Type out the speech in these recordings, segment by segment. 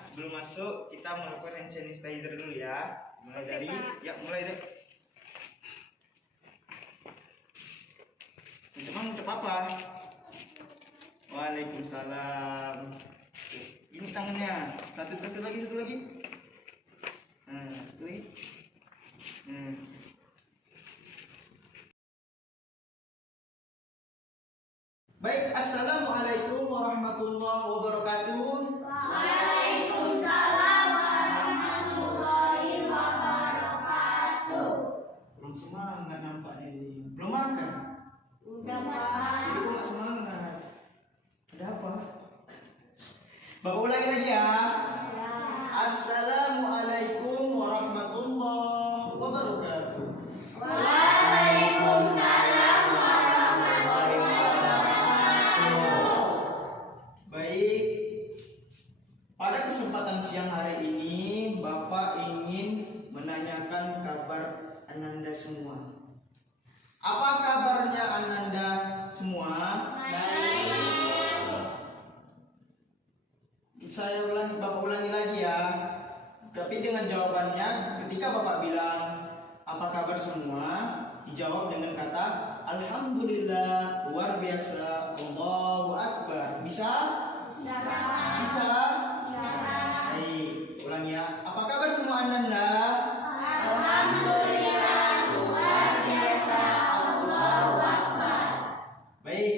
sebelum masuk kita melakukan hand sanitizer dulu ya. Mulai dari, mulai deh. Ucap apa? Waalaikumsalam. Ini tangannya, satu lagi. Satu lagi. Baik, assalamualaikum warahmatullahi wabarakatuh. Waalaikumsalam warahmatullahi wabarakatuh. Belum semangat nampaknya ini. Belum makan? Udah, Pak. Jadi kok nggak semangat? Ada apa? Bapak ulangi lagi ya. Assalamualaikum warahmatullahi wabarakatuh. Waalaikumsalam warahmatullahi wabarakatuh. Baik, pada kesempatan siang hari ini Bapak ingin menanyakan kabar Ananda semua. Apa kabarnya Ananda semua? Baik. Bapak ulangi lagi ya. Tapi dengan jawabannya, ketika Bapak bilang apa kabar semua, dijawab dengan kata Alhamdulillah, luar biasa, Allahu Akbar. Bisa? Bisa? Baik, ulangi ya. Apa kabar semua Ananda? Alhamdulillah, luar biasa, Allahu Akbar. Baik,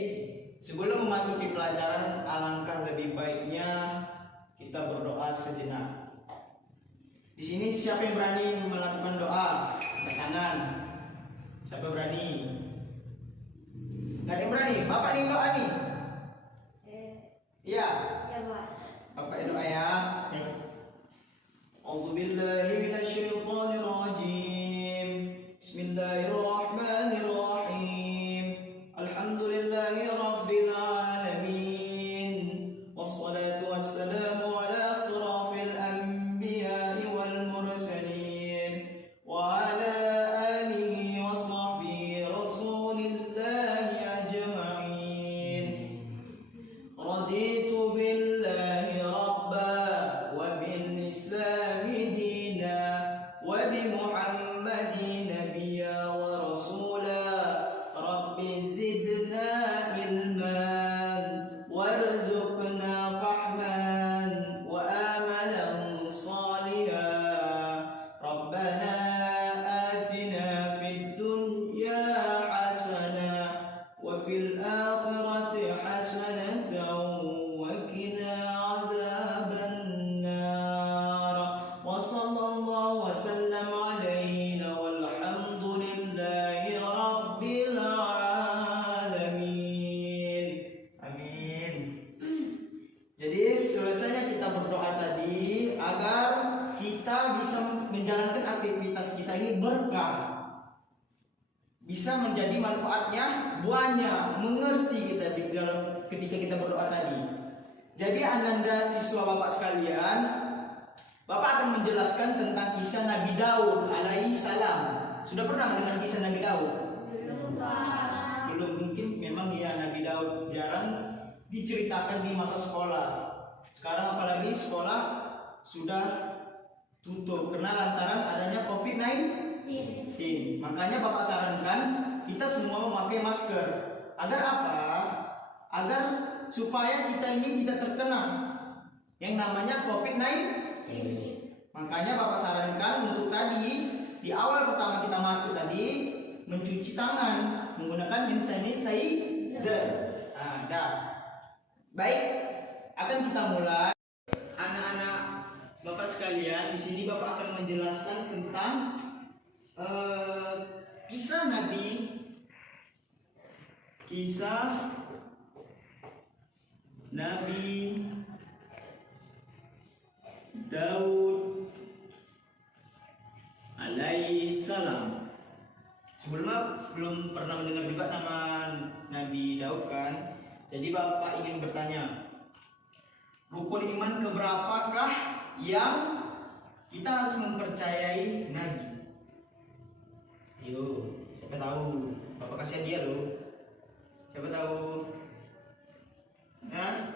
sebelum memasuki pelajaran, alangkah lebih baiknya kita berdoa sejenak. Di sini siapa yang berani melakukan doa? Angkat tangan. Siapa berani? Gak ada yang berani. Bapak nih doa nih. Iya. Ya, Pak. Bapak doa ya. A'udzubillahi minasyaitonir rajim. Bismillahirrahmanirrahim. Alhamdulillahi rabbil alamin. Wassalatu wassalamu ala asrafil anbiya'i wal mursalin wa ala alihi wa sahbihi rasulillahi ajma'in. Raditu billahi rabba wa bil islami dina wa bi muhammadin nabiyya wa rasula. Rabbi zidna ilman warzuqna fahman wa amalan salihan. Rabbana atina fid dunya hasanah wa fil akhirati hasanatan wa qina adzaban nar. Wa sallallahu wa sallam alaina walhamdulillahi rabbil alamin. Amin. Jadi selesainya kita berdoa tadi agar kita bisa menjalankan aktivitas kita ini berkah, bisa menjadi manfaatnya banyak, mengerti kita di dalam ketika kita berdoa tadi. Jadi Ananda siswa Bapak sekalian, Bapak akan menjelaskan tentang kisah Nabi Daud alaihi salam. Sudah pernah mendengar kisah Nabi Daud? Belum, Pak. Belum, mungkin memang ya Nabi Daud jarang diceritakan di masa sekolah. Sekarang apalagi sekolah sudah tutup karena lantaran adanya COVID-19. Makanya Bapak sarankan kita semua memakai masker. Agar apa? Agar supaya kita ini tidak terkena yang namanya COVID-19. Makanya Bapak sarankan untuk tadi di awal pertama kita masuk tadi mencuci tangan menggunakan hand sanitizer. Baik, akan kita mulai. Anak-anak Bapak sekalian, di sini Bapak akan menjelaskan tentang kisah Nabi Daud alaihi salam. Sebelumnya belum pernah mendengar juga nama Nabi Daud kan? Jadi Bapak ingin bertanya, rukun iman keberapakah yang kita harus mempercayai Nabi? Ayo, siapa tahu? Bapak kasihan dia loh. Siapa tahu? Nah,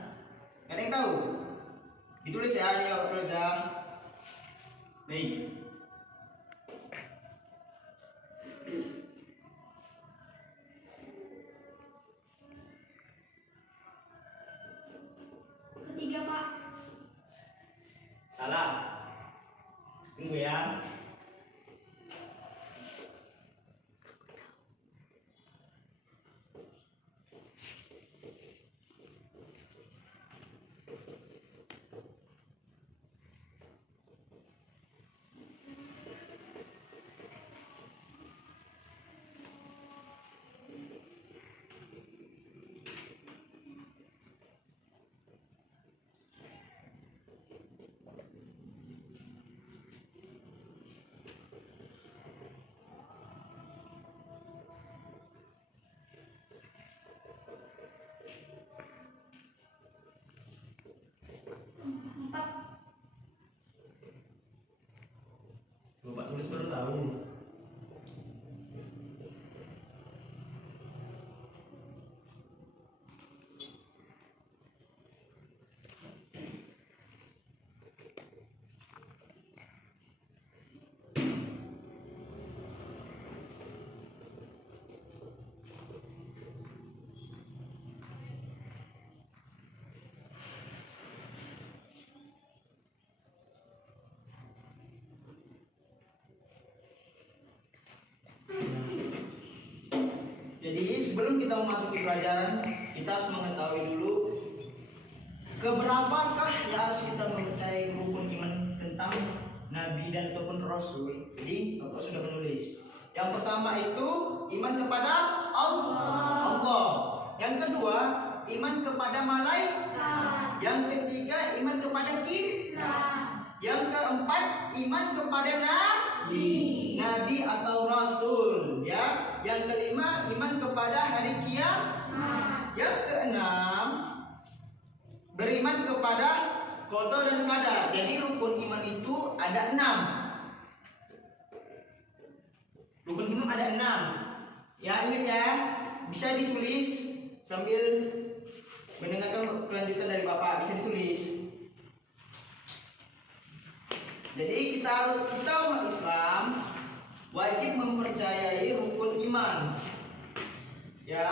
ada yang tahu? Ditulis ya, ini tulis ya. Baik. Ketiga, Pak. Salah. Tunggu ya. Empat. Bapak tulis baru tahu. Jadi sebelum kita memasuki pelajaran, kita harus mengetahui dulu keberapakah yang harus kita mempercayai rukun iman tentang Nabi dan ataupun Rasul. Jadi Bapak sudah menulis. Yang pertama itu iman kepada Allah. Yang kedua iman kepada malaikat. Yang ketiga iman kepada kitab. Yang keempat iman kepada Nabi atau Rasul, ya. Yang kelima iman kepada hari kiamat. Yang keenam beriman kepada qada dan qadar. Jadi rukun iman itu ada 6. Rukun iman ada 6. Ya, ingat ya. Bisa ditulis sambil mendengarkan kelanjutan dari Bapak. Bisa ditulis. Jadi kita umat Islam wajib mempercayai rukun iman. Ya.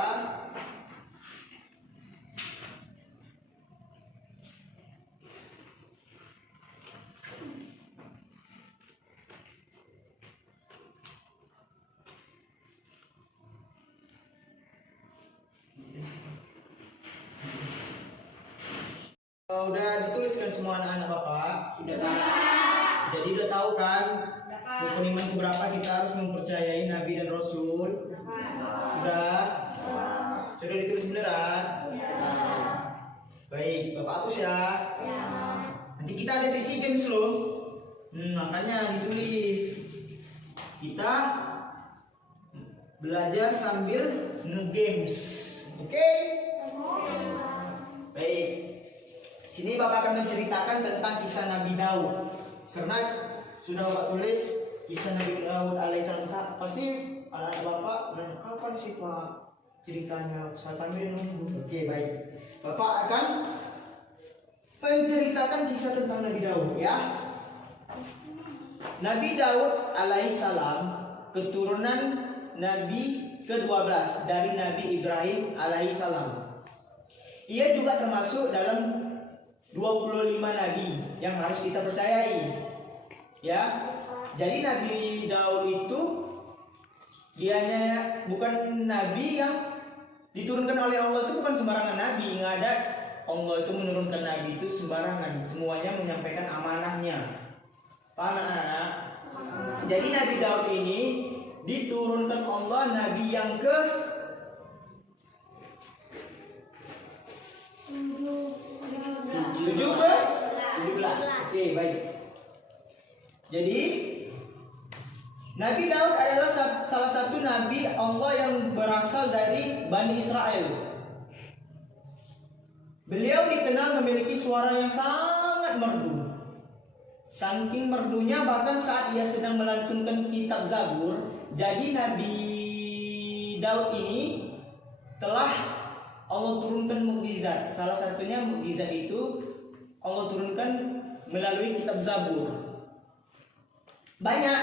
Udah dituliskan semua anak-anak Bapak? Sudah tahu. Jadi udah tahu kan rukun iman keberapa kita harus mempercayai Nabi dan Rasul? Sudah? Sudah ditulis beneran? Baik, Bapak hapus ya. Nanti kita ada sesi games loh. Makanya ditulis. Kita belajar sambil nge-games. Oke? Baik. Sini Bapak akan menceritakan tentang kisah Nabi Daud. Karena sudah Bapak tulis kisah Nabi Daud alaihissalam. Pasti anak-anak Bapak nanya, kapan sih Pak ceritanya? Saya kami nunggu. Oke, baik. Bapak akan menceritakan kisah tentang Nabi Daud, ya. Nabi Daud alaihissalam keturunan Nabi ke-12 dari Nabi Ibrahim alaihissalam. Ia juga termasuk dalam 25 nabi yang harus kita percayai. Ya. Jadi Nabi Daud itu dianya bukan nabi yang diturunkan oleh Allah, itu bukan sembarangan nabi. Nggak ada Allah itu menurunkan nabi itu sembarangan. Semuanya menyampaikan amanahnya. Paham anak-anak? Jadi Nabi Daud ini diturunkan Allah nabi yang ke 17. Oke, baik. Jadi Nabi Daud adalah salah satu nabi Allah yang berasal dari Bani Israel. Beliau dikenal memiliki suara yang sangat merdu. Saking merdunya bahkan saat ia sedang melantunkan kitab Zabur, jadi Nabi Daud ini telah Allah turunkan mukjizat. Salah satunya mukjizat itu Allah turunkan melalui kitab Zabur. Banyak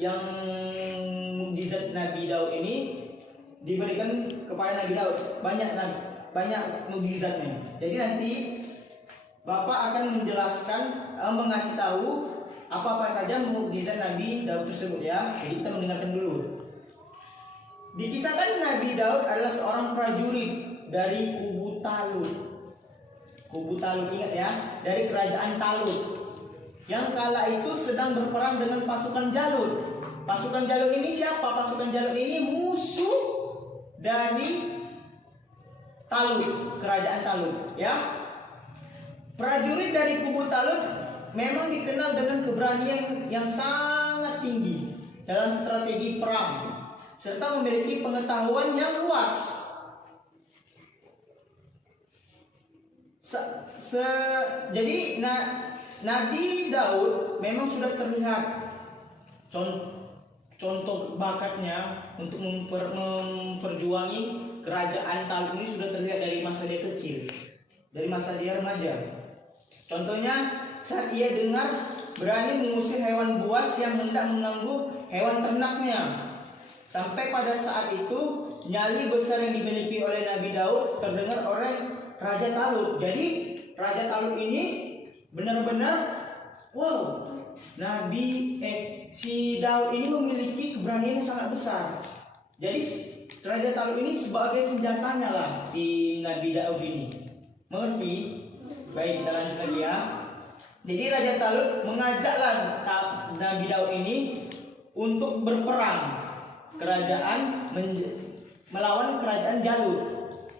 yang mukjizat Nabi Daud ini diberikan kepada Nabi Daud. Banyak mukjizatnya. Jadi nanti Bapak akan menjelaskan, mengasih tahu apa-apa saja mukjizat Nabi Daud tersebut ya. Jadi kita mendengarkan dulu. Dikisahkan Nabi Daud adalah seorang prajurit dari kubu Talut. Kubu Talut, ingat ya, dari kerajaan Talut. Yang kala itu sedang berperang dengan pasukan Jalut. Pasukan Jalut ini siapa? Pasukan Jalut ini musuh dari Talut, kerajaan Talut, ya. Prajurit dari kubu Talut memang dikenal dengan keberanian yang sangat tinggi dalam strategi perang, serta memiliki pengetahuan yang luas. Jadi Nabi Daud memang sudah terlihat contoh bakatnya untuk memperjuangi kerajaan Talut ini sudah terlihat dari masa dia kecil, dari masa dia remaja. Contohnya saat ia dengar berani mengusir hewan buas yang hendak mengganggu hewan ternaknya. Sampai pada saat itu nyali besar yang dimiliki oleh Nabi Daud terdengar oleh Raja Talut. Jadi Raja Talut ini benar-benar wow, si Daud ini memiliki keberanian yang sangat besar. Jadi Raja Talut ini sebagai senjatanya lah si Nabi Daud ini. Mengerti? Baik, kita lanjut lagi ya. Jadi Raja Talut mengajaklah Nabi Daud ini untuk berperang melawan kerajaan Jalut,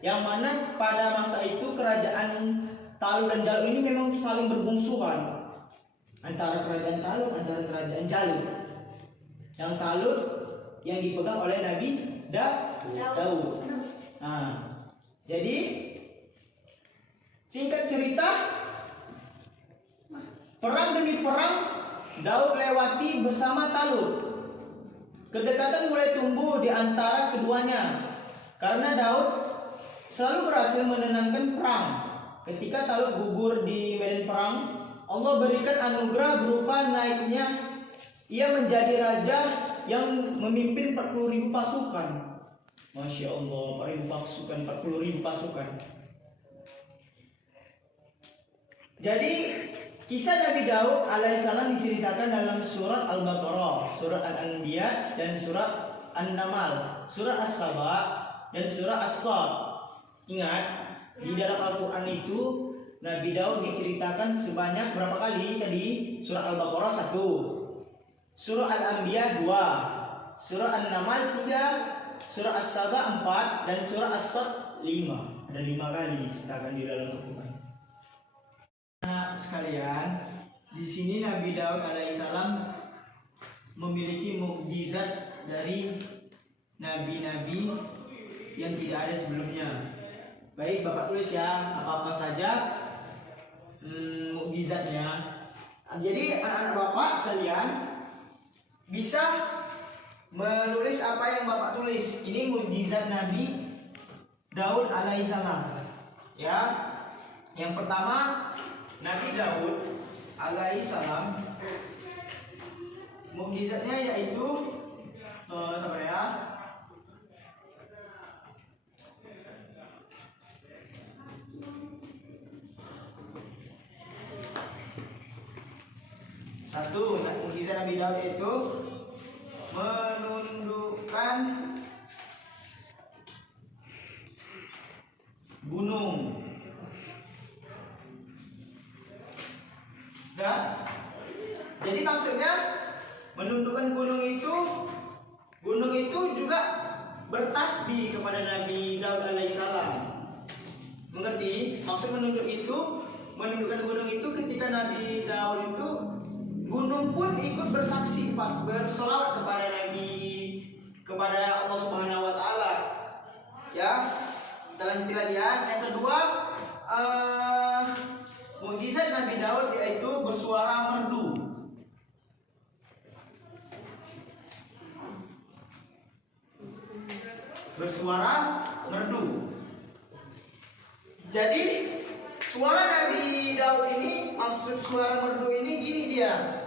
yang mana pada masa itu kerajaan Talut dan Jalut ini memang saling berbungsuhan antara kerajaan Talut antara kerajaan Jalut. Yang Talut yang dipegang oleh Nabi Daud. Nah, jadi singkat cerita, perang demi perang Daud lewati bersama Talut. Kedekatan mulai tumbuh di antara keduanya karena Daud selalu berhasil menenangkan perang. Ketika Talut gugur di medan perang, Allah berikan anugerah berupa naiknya ia menjadi raja yang memimpin 40.000 pasukan. Masya Allah, 40.000 pasukan. Jadi kisah Nabi Daud alaihissalam diceritakan dalam surat Al-Baqarah, surat Al-Anbiya, dan surat An-Namal, surat As-Saba, dan surat As-Sad. Ingat, di dalam Al-Quran itu Nabi Daud diceritakan sebanyak berapa kali tadi? Surat Al-Baqarah 1, surat Al-Anbiya 2, surat An-Namal 3, surat As-Saba 4, dan surat As-Sad 5. Ada 5 kali diceritakan di dalam Al-Quran. Anak sekalian, di sini Nabi Daud alaihissalam memiliki mukjizat dari nabi-nabi yang tidak ada sebelumnya. Baik, Bapak tulis ya apa-apa saja mukjizatnya. Jadi anak-anak Bapak sekalian bisa menulis apa yang Bapak tulis. Ini mukjizat Nabi Daud alaihissalam. Ya, yang pertama, Nabi Daud alaihissalam mukjizatnya yaitu sabar ya. Satu, mukjizat Nabi Daud itu menundukkan gunung. Ya. Jadi maksudnya menundukkan gunung itu juga bertasbih kepada Nabi Daud alaihissalam. Mengerti? Maksud menundukkan gunung itu ketika Nabi Daud itu gunung pun ikut bersaksi, berselawat kepada Allah Subhanahu wa taala. Ya. Kita lanjut lagi ya. Yang kedua, mukjizat Nabi Daud yaitu bersuara merdu. Bersuara merdu. Jadi suara Nabi Daud ini, maksud suara merdu ini gini dia.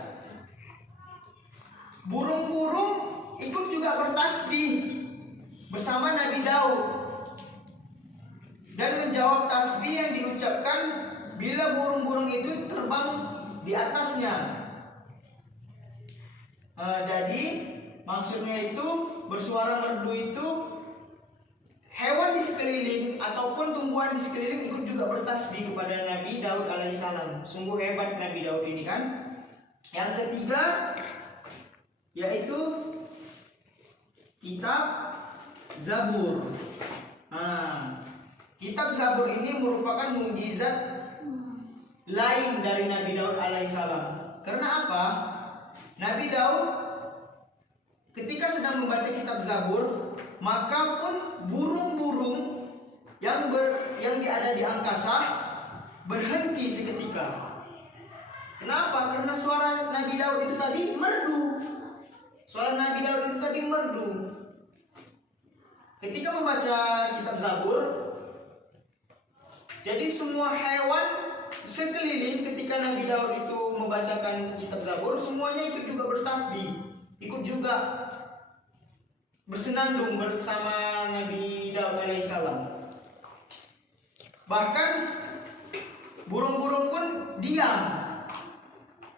Burung-burung ikut juga bertasbih bersama Nabi Daud dan menjawab tasbih yang diucapkan bila burung-burung itu terbang di atasnya. Jadi maksudnya itu bersuara merdu itu hewan di sekeliling ataupun tumbuhan di sekeliling ikut juga bertasbih kepada Nabi Daud alaihissalam. Sungguh hebat Nabi Daud ini kan. Yang ketiga yaitu kitab Zabur. Kitab Zabur ini merupakan mukjizat lain dari Nabi Daud alaihissalam. Karena apa? Nabi Daud ketika sedang membaca kitab Zabur, maka pun burung-burung yang ada di angkasa berhenti seketika. Kenapa? Karena suara Nabi Daud itu tadi merdu. Suara Nabi Daud itu tadi merdu. Ketika membaca kitab Zabur, jadi semua hewan sekeliling ketika Nabi Daud itu membacakan kitab Zabur, semuanya ikut juga bertasbih, ikut juga bersenandung bersama Nabi Daud alaihissalam. Bahkan burung-burung pun diam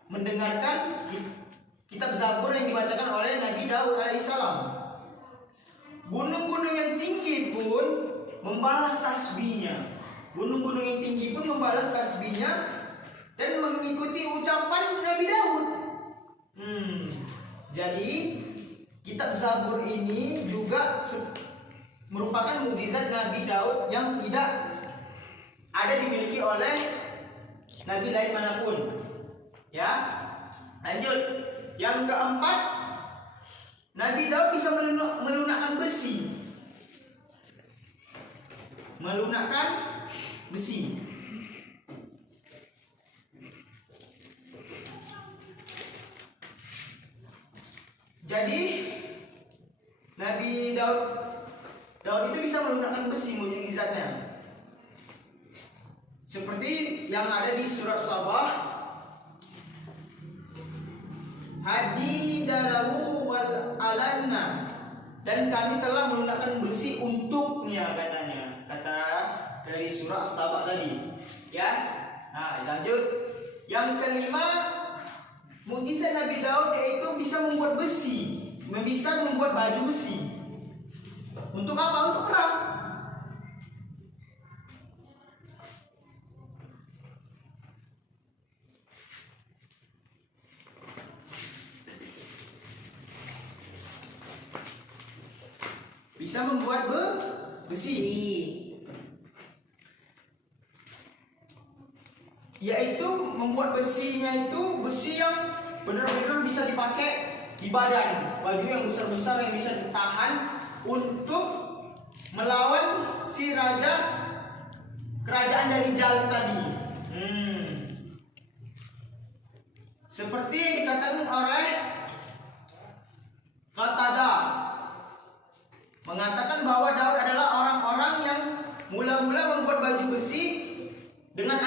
mendengarkan kitab Zabur yang dibacakan oleh Nabi Daud alaihissalam. Gunung-gunung yang tinggi pun membalas tasbihnya. Gunung-gunung yang tinggi pun membalas tasbihnya dan mengikuti ucapan Nabi Daud. Jadi kitab Zabur ini juga merupakan mukjizat Nabi Daud yang tidak ada dimiliki oleh nabi lain manapun. Ya, lanjut. Yang keempat, Nabi Daud bisa melunakkan besi. Melunakkan besi. Jadi Nabi Daud itu bisa melunakkan besi, mukjizatnya. Seperti yang ada di surat Sabah, hadidalahu wal alanna, dan kami telah melunakkan besi untuknya, katanya. Kata dari surat Sabah tadi. Ya. Nah, lanjut. Yang kelima, mukjizat Nabi Daud yaitu bisa membuat besi, bisa membuat baju besi. Untuk apa? Untuk perang. Bisa membuat besi. Yaitu membuat besinya itu besi yang benar-benar bisa dipakai di badan, baju yang besar-besar yang bisa ditahan untuk melawan si raja kerajaan dari Jalut tadi. Seperti yang dikatakan oleh Qatadah, mengatakan bahwa Daud adalah orang-orang yang mula-mula membuat baju besi dengan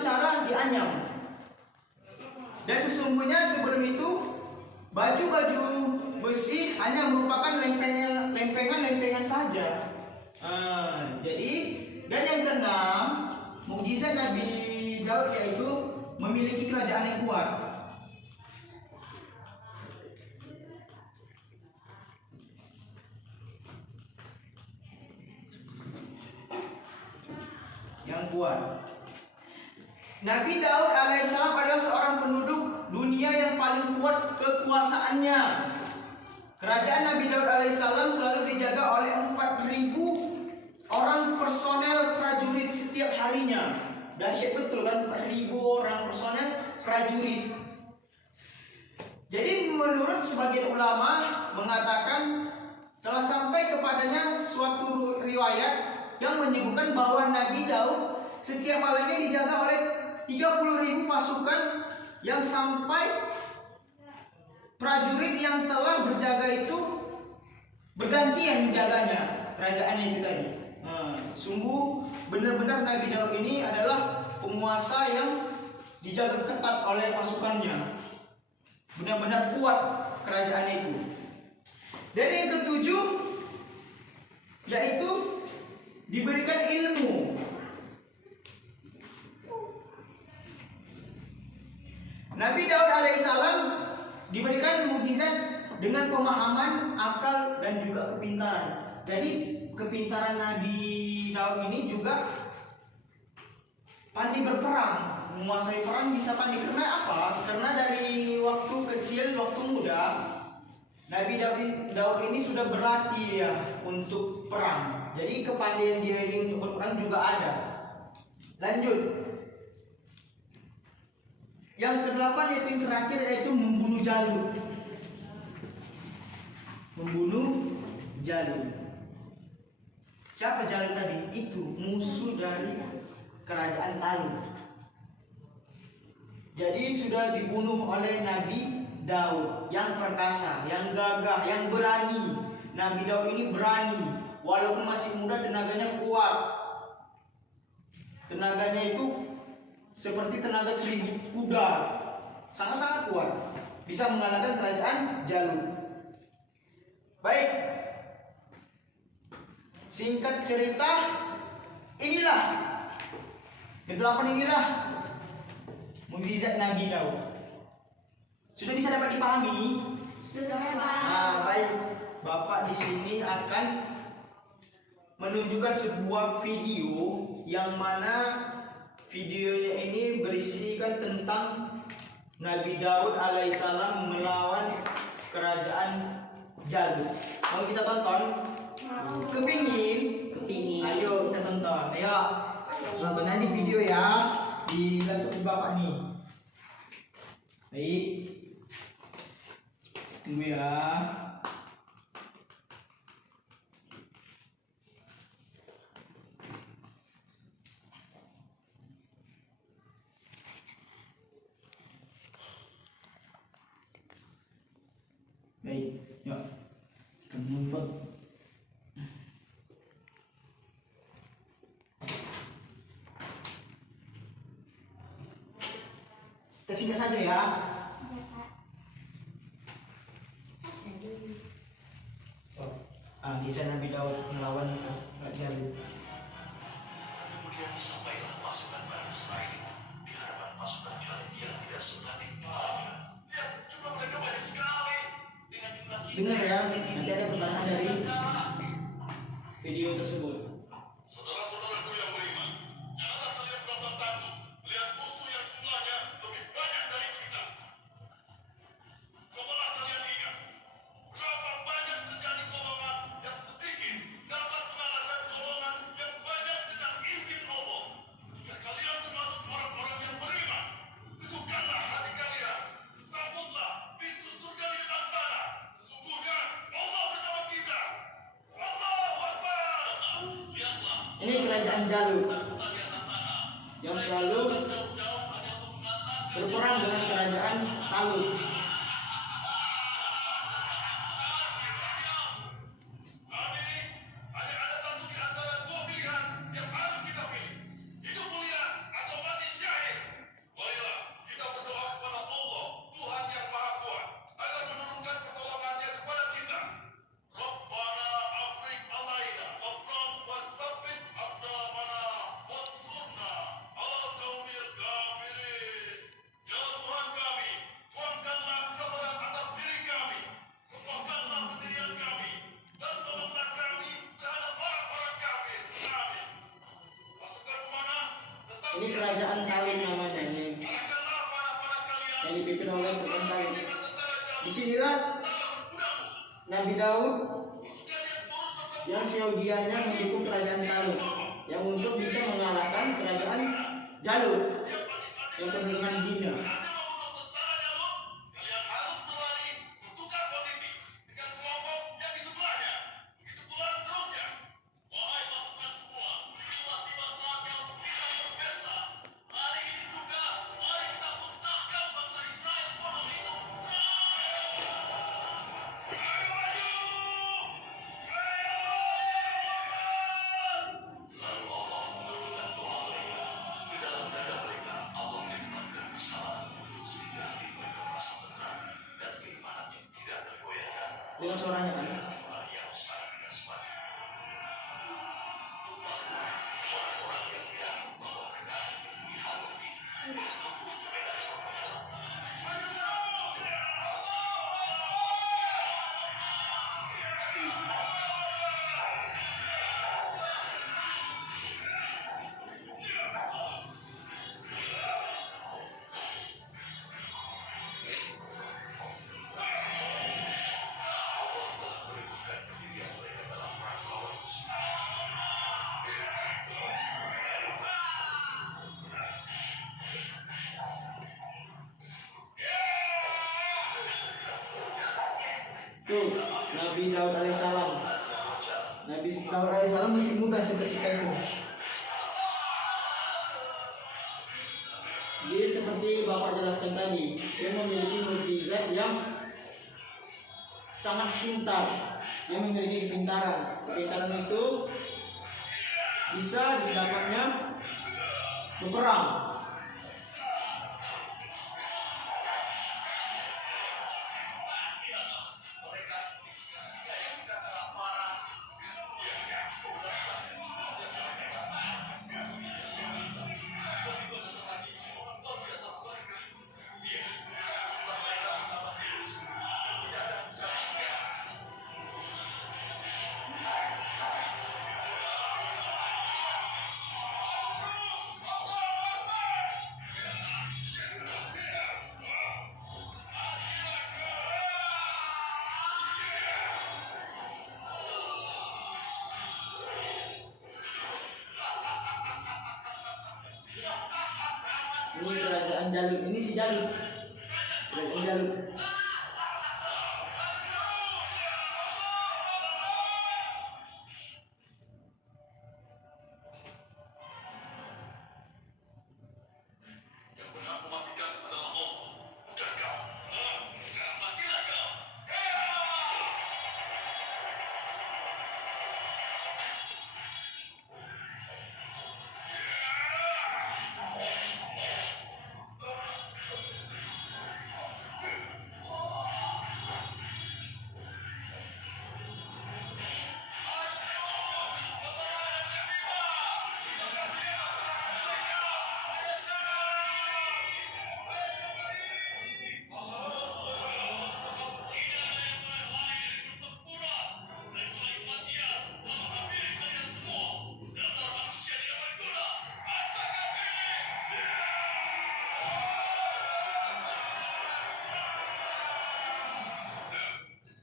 cara dianyam. Dan sesungguhnya sebelum itu baju-baju besi hanya merupakan lempengan saja. Jadi, dan yang keenam, mukjizat Nabi Daud yaitu memiliki kerajaan yang kuat. Nabi Daud alaihissalam adalah seorang penduduk dunia yang paling kuat kekuasaannya. Kerajaan Nabi Daud alaihissalam selalu dijaga oleh 4.000 orang personel prajurit setiap harinya. Dahsyat betul kan, 4.000 orang personel prajurit. Jadi menurut sebagian ulama mengatakan telah sampai kepadanya suatu riwayat yang menyebutkan bahwa Nabi Daud setiap malamnya dijaga oleh 30.000 pasukan, yang sampai prajurit yang telah berjaga itu bergantian menjaganya kerajaannya itu tadi. Sungguh benar-benar Nabi Daud ini adalah penguasa yang dijaga ketat oleh pasukannya. Benar-benar kuat kerajaan itu. Dan yang ketujuh yaitu diberikan ilmu. Nabi Daud alaihissalam diberikan mukjizat dengan pemahaman, akal, dan juga kepintaran. Jadi kepintaran Nabi Daud ini juga pandai berperang, menguasai perang, bisa pandai. Karena apa? Karena dari waktu kecil, waktu muda, Nabi Daud ini sudah berlatih ya untuk perang. Jadi kepandaian dia ini untuk berperang juga ada. Lanjut. Yang kedelapan yaitu yang terakhir yaitu membunuh Jalut. Membunuh Jalut. Siapa Jalut tadi? Itu musuh dari kerajaan Talut. Jadi sudah dibunuh oleh Nabi Daud yang perkasa, yang gagah, yang berani. Nabi Daud ini berani, walaupun masih muda tenaganya kuat. Tenaganya itu seperti tenaga 1000 kuda, sangat-sangat kuat, bisa mengalahkan kerajaan Jalut. Baik, singkat cerita, inilah ke-8 inilah mukjizat Nabi Daud. Sudah bisa dapat dipahami? Sudah, Pak. Nah, baik. Bapak di sini akan menunjukkan sebuah video yang mana videonya ini berisikan tentang Nabi Daud alaihissalam melawan kerajaan Jalut. Mau kita tonton? Kepingin? Ayo kita tonton. Ayo, tonton aja di video ya, di laptop Bapak nih. Baik. Tunggu ya. Baik, yuk kita nonton. Kita singkat saja ya. Kisah Nabi Daud melawan Jalut. Kemudian sampailah pasukan Bani Israel di hadapan pasukan Jalut yang tidak sebanting jumlahnya. Lihat, jumlah mereka banyak sekali. Dengan jumlah kita, Dengar ya, nanti ada pertanyaan dari video tersebut. saudara-saudaraku yang beriman, janganlah kalian merasa takut melihat musuh yang jumlahnya lebih banyak dari kita. Cobalah kalian ingat, berapa banyak terjadi golongan yang sedikit dapat mengalahkan golongan yang banyak dengan izin Allah. Jika kalian termasuk orang-orang yang beriman, teguhkanlah hati kalian, sambutlah pintu surga di depan sana. Sesungguhnya Allah bersama kita. Allahu Akbar. Lihatlah, Ini kerajaan Jalut bukan di atas sana. yang selalu Jauh-jauh hanya untuk mengatakan berperang dengan kerajaan Talut. saat ini hanya ada satu di antara dua pilihan yang harus kita pilih. Hidup mulia atau mati syahid. Marilah kita berdoa kepada Allah, Tuhan yang Maha Kuat, agar menurunkan pertolongannya kepada kita. Rabbana afriq alaina sabran wa tsabbit aqdamana wansurna 'alal qaumil kafirin. Ya Tuhan kami, kuatkanlah kesabaran atas diri kami, kokohkanlah pendirian kami, dan tolonglah kami terhadap orang-orang kafir. Amin. Pasukan kemana? Tetap Ini kerajaan Talut namanya ini, arahkanlah pada kalian yang dipimpin oleh kerajaan Talut. dengan tentara Jalut, Disinilah tentara berkuda musuh. Nabi Daud Pasukan yang turut bertempur yang seyogianya mendukung kerajaan Talut yang untuk bisa mengalahkan kerajaan Jalut yang penuh dengan hina. berhasil membunuh tentara Jalut. Kalian harus berlari bertukar posisi dengan kelompok yang di sebelahnya. Begitu pula seterusnya. Wahai pasukan semua, telah tiba saatnya untuk kita berpesta. Hari ini juga, mari kita musnahkan bangsa Israel bodoh itu. Ayo maju! Ayo! Lalu Allah menurunkan Dengan suaranya kan. yang sangat kasar. Orang-orang yang bilang bahwa mereka pilihan lebih untuk mereka Tuh, Nabi Daud alaihissalam. Nabi Daud alaihissalam masih muda seketika itu. Dia seperti Bapak jelaskan tadi, dia memiliki mukjizat yang sangat pintar. Dia memiliki kepintaran. Kepintaran itu bisa didapatnya berperang. Ini kerajaan Jalut, ini si Jalut. Kerajaan Jalut. yang berhak mematikan adalah Allah, bukan kau. Sekarang matilah kau.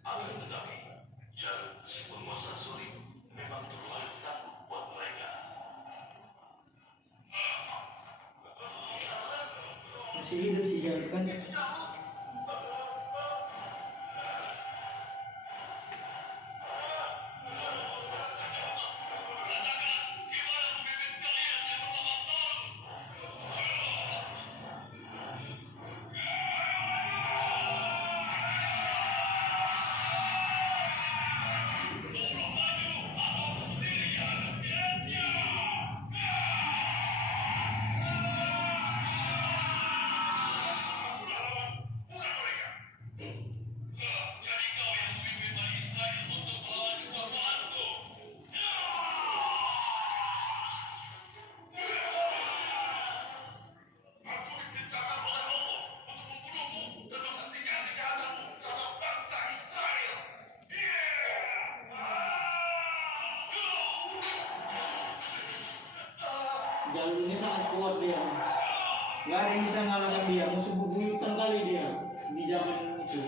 Akan tetapi, Jalut si penguasa Zolim memang terlalu takut buat mereka. Masih hidup si Jalut kan. Jadi kau yang memimpin Bani Israel untuk melawan kekuasaanku. Aku diperintahkan oleh Allah untuk membunuhmu dan menghentikan kejahatanmu terhadap bangsa Israel. Jalut ini sangat kuat dia. Gak ada yang bisa mengalahkan dia. Musuh bebuyutan kali dia di zaman itu.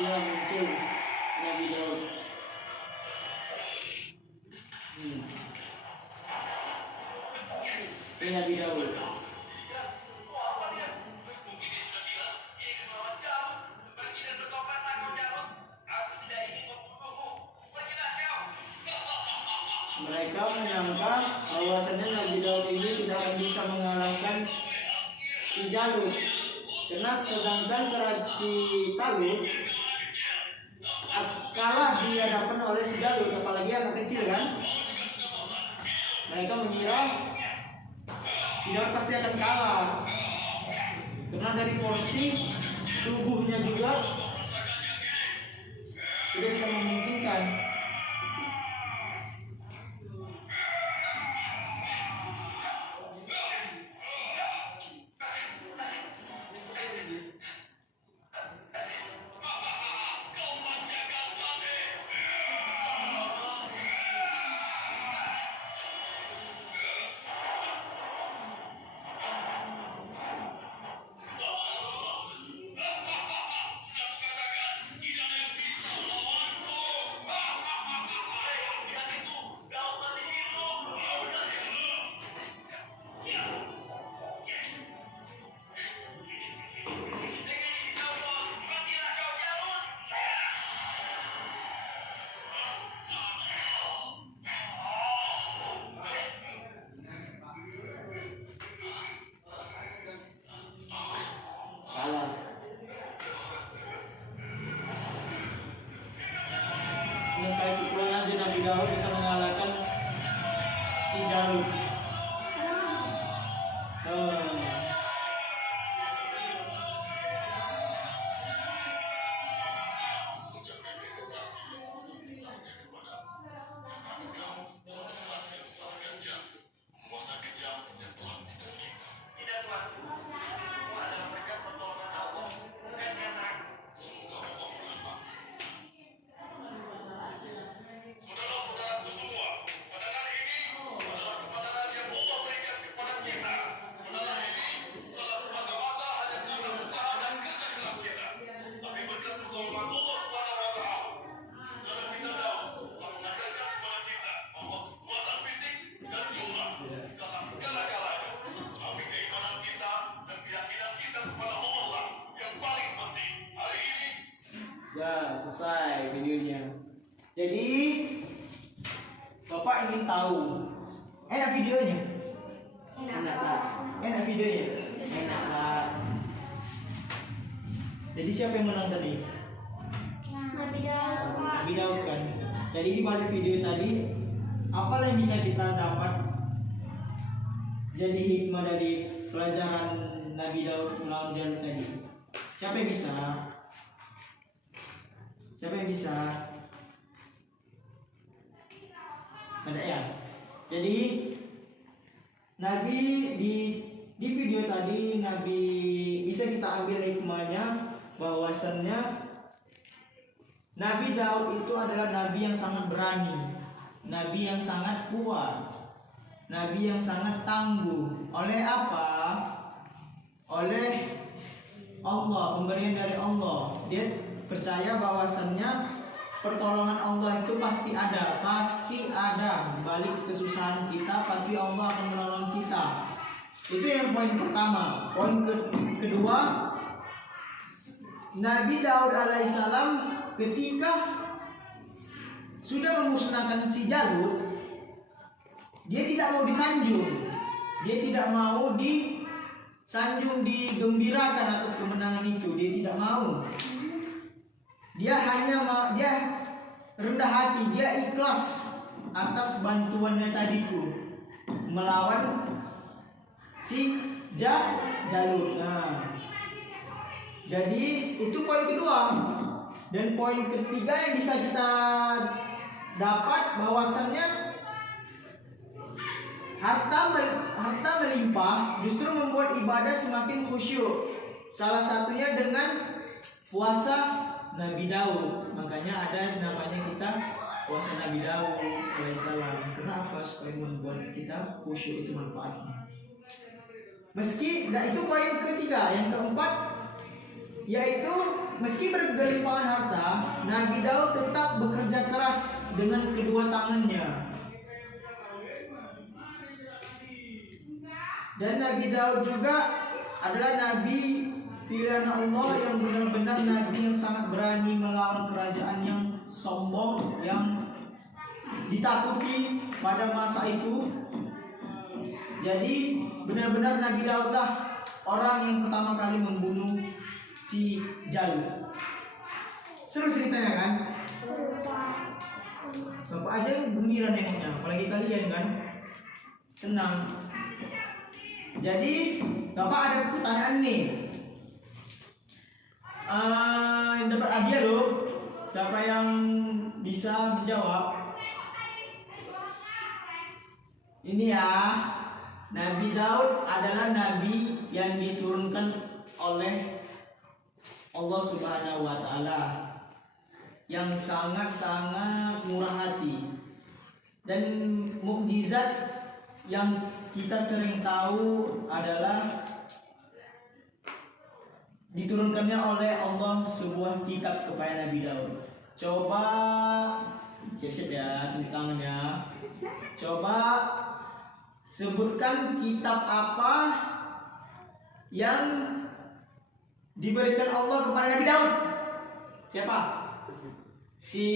Dia muncul Nabi Daud. Ini Nabi Daud. Mungkin dia sudah bilang, ingin melawan Jalut. Pergi dan bertobatlah kau Jalut. Aku tidak ingin membunuhmu. Pergilah kau. Mereka menyangka bahwasannya Nabi Daud ini tidak akan bisa mengalahkan si Jalut. Karena sedangkan si Talut kalah di hadapan oleh si Jalut, apalagi anak kecil kan, mereka mengira si Daud pasti akan kalah karena dari porsi tubuhnya juga sudah tidak memungkinkan. Kalah. Ini sekali pukulan aja Nabi Daud bisa mengalahkan si Jalut. Ucapkan terima kasih yang sebesar-besarnya kepadamu, karena Engkau telah berhasil mengalahkan Jalut, penguasa kejam yang telah menindas kita. Tidak Tuhan, semua adalah berkat pertolongan Allah, bukan karena Semoga Allah merahmati. Saudara-saudaraku semua, kemenangan ini adalah kemenangan yang Allah berikan kepada kita. Kemenangan ini bukanlah semata-mata hanya karena usaha dan kerja keras kita, tapi berkat pertolongan Allah Subhanahu wa Ta'ala. Saudara kita Daud telah mengajarkan kepada kita bahwa kekuatan fisik dan jumlah bukanlah segala-galanya, tapi keimanan kita dan keyakinan kita kepada Allah lah yang paling penting. Hari ini ya selesai videonya. Jadi Bapak ingin tahu enak videonya? Enak. Enak videonya? Enak lah. Jadi siapa yang menang tadi? Nabi Daud, Pak. Nabi Daud kan. Jadi di balik video tadi apa yang bisa kita dapat jadi hikmah dari pelajaran Nabi Daud melawan Jalut tadi? Siapa yang bisa? Siapa yang bisa? Ada ya? Jadi Nabi di video tadi Nabi bisa kita ambil hikmahnya bahwasannya Nabi Daud itu adalah nabi yang sangat berani, nabi yang sangat kuat, nabi yang sangat tangguh. Oleh apa? Oleh Allah, pemberian dari Allah. Dia percaya bahwasannya pertolongan Allah itu pasti ada di balik kesusahan kita, pasti Allah akan menolong kita. Itu yang poin pertama. Poin kedua, Nabi Daud alaihissalam ketika sudah memusnahkan si Jalut, dia tidak mau disanjung, dia tidak mau disanjung, digembirakan atas kemenangan itu, dia tidak mau. Dia dia rendah hati, dia ikhlas atas bantuannya tadiku melawan si Jalut. Nah, jadi itu poin kedua. Dan poin ketiga yang bisa kita dapat bahwasannya harta melimpah justru membuat ibadah semakin khusyuk. Salah satunya dengan puasa Nabi Daud. Makanya ada namanya kita puasa Nabi Daud alaihissalam. Kenapa? Supaya membuat kita khusyuk, itu manfaatnya. Itu poin ketiga. Yang keempat yaitu meski bergelimpahan harta, Nabi Daud tetap bekerja keras dengan kedua tangannya. Dan Nabi Daud juga adalah nabi pilihan Allah yang benar-benar nabi yang sangat berani melawan kerajaan yang sombong, yang ditakuti pada masa itu. Jadi benar-benar Nabi Daud lah orang yang pertama kali membunuh si Jalut? Seru ceritanya kan? Bapak aja gembira nengoknya, apalagi kalian kan? Senang. Jadi Bapak ada pertanyaan nih. Yang dapat hadiah loh. Siapa yang bisa menjawab? Ini ya. Nabi Daud adalah nabi yang diturunkan oleh Allah Subhanahu wa taala, yang sangat-sangat murah hati. Dan mukjizat yang kita sering tahu adalah diturunkannya oleh Allah sebuah kitab kepada Nabi Daud. Coba siap-siap ya, tepuk tangannya. Coba sebutkan kitab apa yang diberikan Allah kepada Nabi Daud. Siapa? Si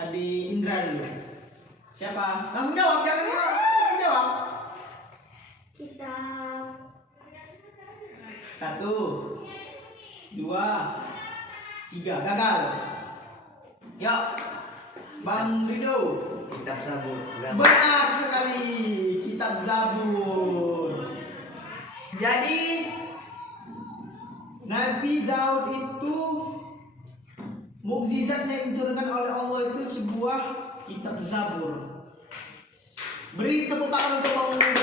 Adi Indra dulu. Siapa? Langsung jawab, jangan jawab. Kitab 1, 2, 3. Gagal. Ya, Bang Rido. Kitab Zabur. Benar sekali, kitab Zabur. Jadi Nabi Daud itu mukjizat yang diturunkan oleh Allah itu sebuah kitab Zabur. Beri tepuk tangan untuk Bang Rido.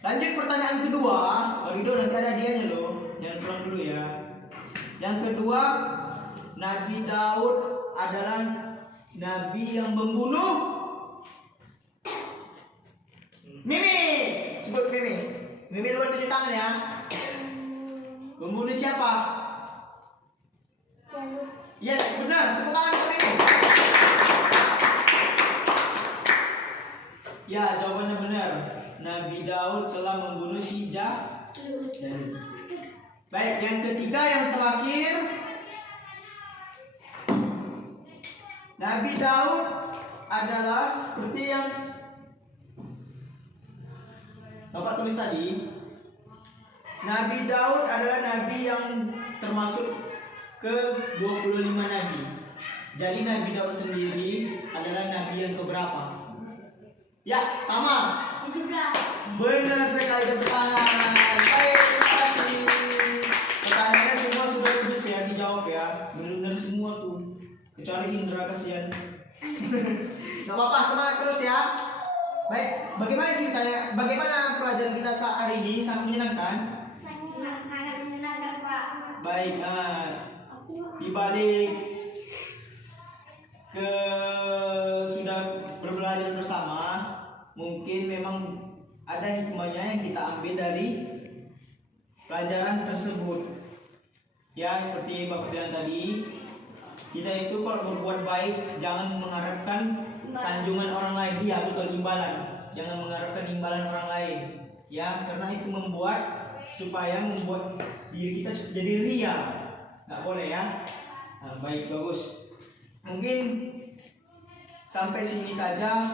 Lanjut pertanyaan kedua. Bang Rido nanti ada hadiahnya loh. Jangan pulang dulu ya. Yang kedua, Nabi Daud adalah nabi yang membunuh Mimi. Sebut Mimi. Mimi luar tunjuk tangan ya. Membunuh siapa? Jalut. Yes, benar. Tepuk tangan untuk Mimi. Ya, jawabannya benar. Nabi Daud telah membunuh si Jalut. Baik, yang ketiga, yang terakhir, Nabi Daud adalah seperti yang Bapak tulis tadi. Nabi Daud adalah nabi yang termasuk ke 25 nabi. Jadi Nabi Daud sendiri adalah nabi yang keberapa? Ya, Tamar. 17. Benar sekali, tepuk tangan. Baik, terima kasih. Pertanyaannya semua sudah lulus ya, dijawab ya. Benar-benar semua tuh. Kecuali Indra, kasihan. Gak apa-apa, semangat terus ya. Baik, bagaimana ceritanya? Bagaimana pelajaran kita saat hari ini? Sangat menyenangkan. Sangat menyenangkan, Pak. Baik, di balik ke sudah berbelajar bersama, mungkin memang ada hikmahnya yang kita ambil dari pelajaran tersebut. Ya, seperti Bapak bilang tadi, kita itu kalau berbuat baik jangan mengharapkan sanjungan orang lain. Iya, betul, imbalan. Jangan mengharapkan imbalan orang lain. Ya, karena itu membuat diri kita jadi ria. Nggak boleh ya. Nah, baik, bagus. Mungkin sampai sini saja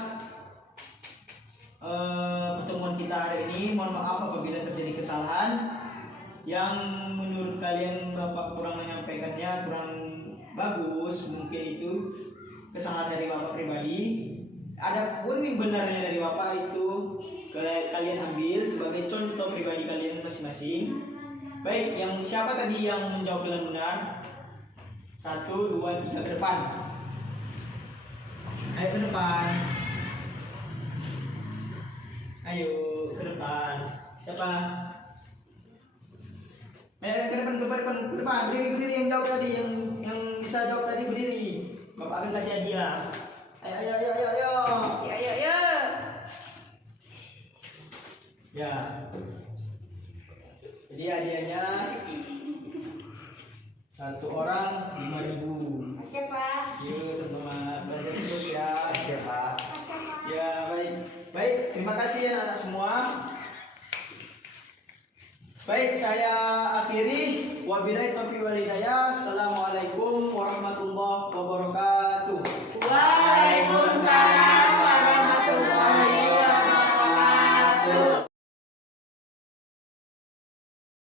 pertemuan kita hari ini. Mohon maaf apabila terjadi kesalahan yang menurut kalian Bapak kurang menyampaikannya, kurang bagus, mungkin itu kesalahan dari Bapak pribadi. Ada pun yang benarnya dari Bapak itu kalian ambil sebagai contoh pribadi kalian masing-masing. Baik, yang siapa tadi yang menjawab dengan benar? 1, 2, 3, ke depan. Ayo ke depan. Ayo ke depan. Siapa? Ayo ke depan, ke depan. Berdiri yang jawab tadi, yang bisa jawab tadi berdiri. Bapak akan kasih hadiah. Ayo. Ya. Ya. Jadi hadiahnya satu orang 5.000. Makasih, Pak. Yuk, semangat belajar terus ya. Ya, Pak. Ya, baik. Terima kasih ya anak semua. Baik, saya akhiri. Wabillahi taufiq wal hidayah. Assalamualaikum warahmatullahi wabarakatuh.